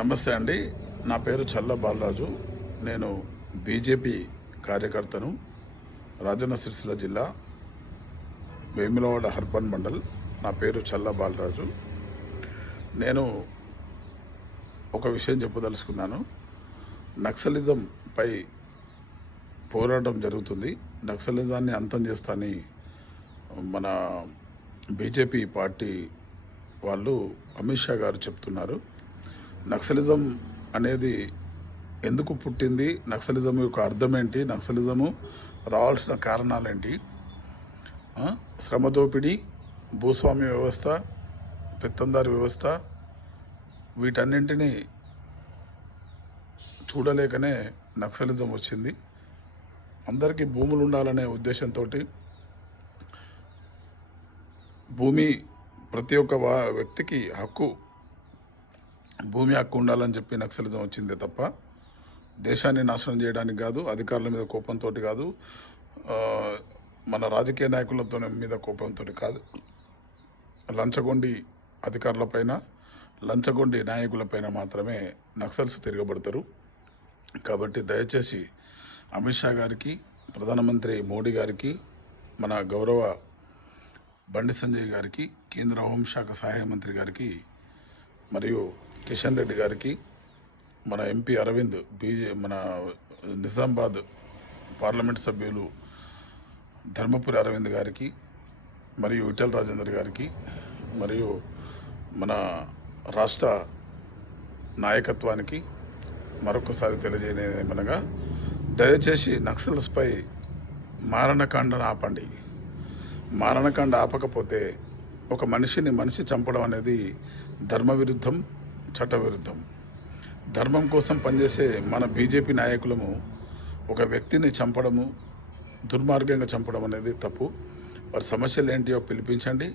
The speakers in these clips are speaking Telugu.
నమస్తే అండి. నా పేరు చల్ల బాలరాజు. నేను బీజేపీ కార్యకర్తను. రాజన్న సిరిసిల్ల జిల్లా వేములవాడ అర్బన్ మండల్. నా పేరు చల్ల బాలరాజు. నేను ఒక విషయం చెప్పదలుచుకున్నాను. నక్సలిజంపై పోరాటం జరుగుతుంది. నక్సలిజాన్ని అంతం చేస్తానని మన బీజేపీ పార్టీ వాళ్ళు అమిత్ షా గారు చెప్తున్నారు. నక్సలిజం అనేది ఎందుకు పుట్టింది, నక్సలిజం యొక్క అర్థం ఏంటి, నక్సలిజము రావాల్సిన కారణాలేంటి, శ్రమ దోపిడీ, భూస్వామ్య వ్యవస్థ, పెత్తందారి వ్యవస్థ, వీటన్నింటినీ చూడలేకనే నక్సలిజం వచ్చింది. అందరికీ భూములు ఉండాలనే ఉద్దేశంతో భూమి ప్రతి ఒక్క వ్యక్తికి భూమి హక్కు ఉండాలని చెప్పి నక్సలిజం వచ్చిందే తప్ప దేశాన్ని నాశనం చేయడానికి కాదు, అధికారుల మీద కోపంతో కాదు, మన రాజకీయ నాయకులతో మీద కోపంతో కాదు, లంచగొండి అధికారులపైన, లంచగొండి నాయకులపైన మాత్రమే నక్సల్స్ తిరగబడతారు. కాబట్టి దయచేసి అమిత్ షా గారికి, ప్రధానమంత్రి మోడీ గారికి, మన గౌరవ బండి సంజయ్ గారికి, కేంద్ర హోంశాఖ సహాయ మంత్రి గారికి, మరియు కిషన్ రెడ్డి గారికి, మన ఎంపీ అరవింద్, మన నిజామాబాద్ పార్లమెంట్ సభ్యులు ధర్మపురి అరవింద్ గారికి, మరియు ఈటెల రాజేందర్ గారికి, మరియు మన రాష్ట్ర నాయకత్వానికి మరొకసారి తెలియజేయమనగా, దయచేసి నక్సల్స్పై మారణకాండను ఆపండి. మారణకాండ ఆపకపోతే ఒక మనిషి చంపడం అనేది ధర్మ విరుద్ధం, చట్ట విరుద్ధం. ధర్మం కోసం పనిచేసే మన బీజేపీ నాయకులము ఒక వ్యక్తిని చంపడము, దుర్మార్గంగా చంపడం అనేది తప్పు. వారి సమస్యలు ఏంటియో పిలిపించండి,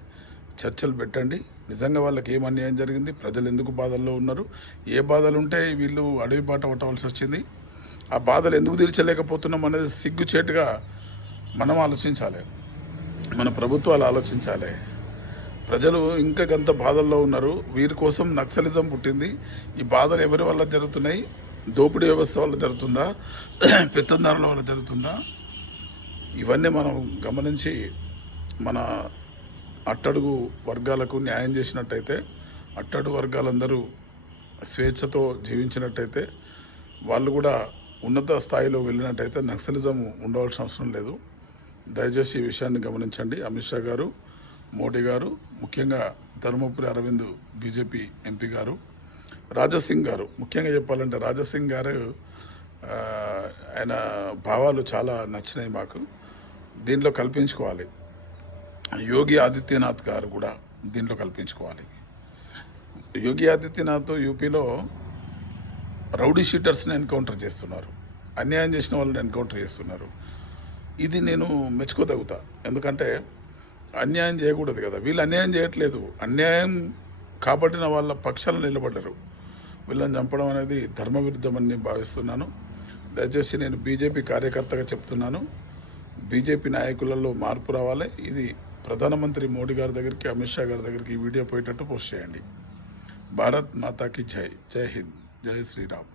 చర్చలు పెట్టండి. నిజంగా వాళ్ళకి ఏం అన్యాయం జరిగింది, ప్రజలు ఎందుకు బాధల్లో ఉన్నారు, ఏ బాధలు ఉంటే వీళ్ళు అడవి బాట పట్టవలసి వచ్చింది, ఆ బాధలు ఎందుకు తీర్చలేకపోతున్నాం అనేది సిగ్గుచేటుగా మనం ఆలోచించాలి, మన ప్రభుత్వాలు ఆలోచించాలి. ప్రజలు ఇంకా గంత బాధల్లో ఉన్నారు. వీరి కోసం నక్సలిజం పుట్టింది. ఈ బాధలు ఎవరి వల్ల జరుగుతున్నాయి? దోపిడీ వ్యవస్థ వల్ల జరుగుతుందా, పెత్తందారుల వల్ల జరుగుతుందా? ఇవన్నీ మనం గమనించి మన అట్టడుగు వర్గాలకు న్యాయం చేసినట్టయితే, అట్టడుగు వర్గాలందరూ స్వేచ్ఛతో జీవించినట్టయితే, వాళ్ళు కూడా ఉన్నత స్థాయిలో వెళ్ళినట్టయితే నక్సలిజం ఉండవలసిన అవసరం లేదు. దయచేసి ఈ విషయాన్ని గమనించండి. అమిత్ షా గారు, మోడీ గారు, ముఖ్యంగా ధర్మపురి అరవింద్ బీజేపీ ఎంపీ గారు, రాజాసింగ్ గారు, ముఖ్యంగా చెప్పాలంటే రాజాసింగ్ గారు ఆయన భావాలు చాలా నచ్చినాయి మాకు. దీంట్లో కల్పించుకోవాలి. యోగి ఆదిత్యనాథ్ గారు కూడా దీంట్లో కల్పించుకోవాలి. యోగి ఆదిత్యనాథ్ యూపీలో రౌడీ షీటర్స్ని ఎన్కౌంటర్ చేస్తున్నారు, అన్యాయం చేసిన వాళ్ళని ఎన్కౌంటర్ చేస్తున్నారు. ఇది నేను మెచ్చుకోదగుతా. ఎందుకంటే అన్యాయం చేయకూడదు కదా. వీళ్ళు అన్యాయం చేయట్లేదు, అన్యాయం కాబట్టిన వాళ్ళ పక్షాలను నిలబడ్డారు. వీళ్ళని చంపడం అనేది ధర్మ విరుద్ధమని నేను భావిస్తున్నాను. దయచేసి నేను బీజేపీ కార్యకర్తగా చెప్తున్నాను, బీజేపీ నాయకులలో మార్పు రావాలి. ఇది ప్రధానమంత్రి మోడీ గారి దగ్గరికి, అమిత్ షా గారి దగ్గరికి ఈ వీడియో పోయేటట్టు పోస్ట్ చేయండి. భారత్ మాతాకి జై. జై హింద్, జై శ్రీరామ్.